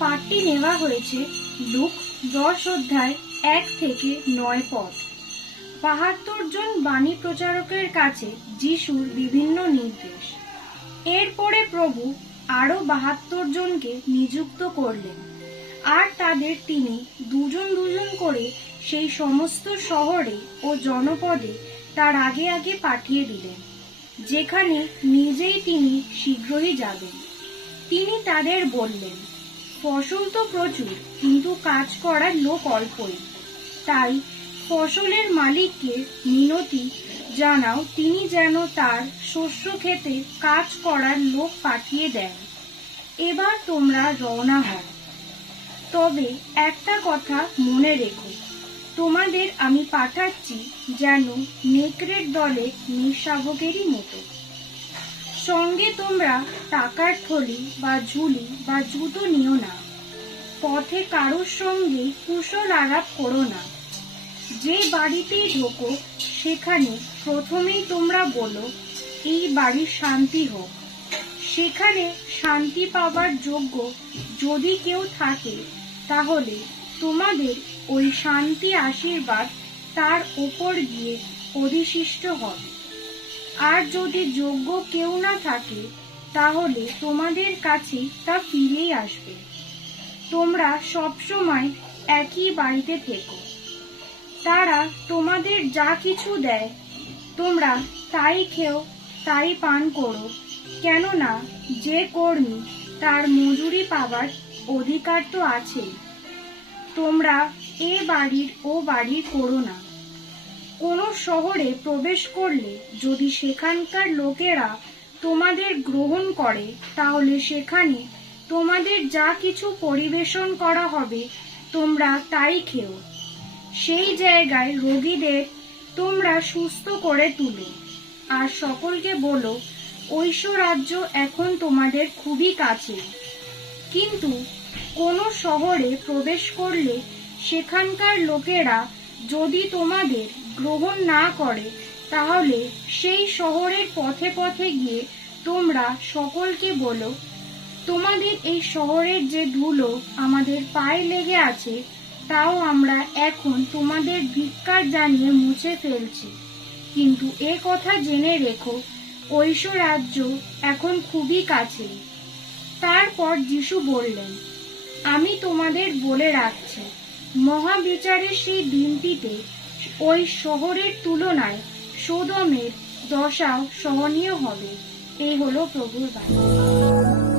পাঠটি নেওয়া হয়েছে লুক দশ অধ্যায় এক থেকে নয় পদ। বাহাত্তর জন বাণী প্রচারকের কাছে যিশুর বিভিন্ন নির্দেশ। এরপরে প্রভু আরও বাহাত্তর জনকে নিযুক্ত করলেন। আর তাদের তিনি দুজন দুজন করে সেই সমস্ত শহরে ও জনপদে তার আগে আগে পাঠিয়ে দিলেন, যেখানে নিজেই তিনি শীঘ্রই যাবেন। তিনি তাদের বললেন ফসল তো প্রচুর, কিন্তু কাজ করার লোক অল্পই। তাই ফসলের মালিককে মিনতি জানাও, তিনি যেন তার শস্য খেতে কাজ করার লোক পাঠিয়ে দেন। এবার তোমরা রওনা হও। তবে একটা কথা মনে রেখো, তোমাদের আমি পাঠাচ্ছি যেন নেকড়ের দলে নিঃশাবকেরই মতো। সঙ্গে তোমরা টাকার থলি বা ঝুলি বা জুতো নিও না। পথে কারোর সঙ্গে কুশল আলাপ করো না। যে বাড়িতেই ঢোকো, সেখানে প্রথমেই তোমরা বলো, এই বাড়ির শান্তি হোক। সেখানে শান্তি পাবার যোগ্য যদি কেউ থাকে, তাহলে তোমাদের ওই শান্তি আশীর্বাদ তার ওপর গিয়ে অধিশিষ্ট হবে। আর যদি যোগ্য কেউ না থাকে, তাহলে তোমাদের কাছে তা ফিরেই আসবে। তোমরা সবসময় একই বাড়িতে থেকো। তারা তোমাদের যা কিছু দেয়, তোমরা তাই খেও, তাই পান করো, কেননা যে কর্মী তার মজুরি পাবার অধিকার তো আছেই। তোমরা এ বাড়ির ও বাড়ি করো না। কোনো শহরে প্রবেশ করলে যদি সেখানকার লোকেরা তোমাদের গ্রহণ করে, তাহলে সেখানে তোমাদের যা কিছু পরিবেশন করা হবে, তোমরা তাই খেও। সেই জায়গায় রোগীদের তোমরা সুস্থ করে তুলো। আর সকলকে বলো, ঐশ্বরাজ্য এখন তোমাদের খুবই কাছে। কিন্তু কোনো শহরে প্রবেশ করলে সেখানকার লোকেরা যদি তোমাদের গ্রহণ না করে, তাহলে সেই শহরের পথে পথে গিয়ে তোমরা সকলকে বলো, তোমাদের এই শহরের যে ধুলো আমাদের পায়ে লেগে আছে, তাও আমরা এখন তোমাদের ধিক্কার জানিয়ে মুছে ফেলছি। কিন্তু এ কথা জেনে রেখো, ঐশ্বরাজ্য এখন খুবই কাছে তারপর যিশু বললেন, আমি তোমাদের বলে রাখছি মহাবিচারের সেই দিনটিতে ওই শহরের তুলনায় সোদমের দশাও সহনীয় হবে। এই হলো প্রভুর বাণী।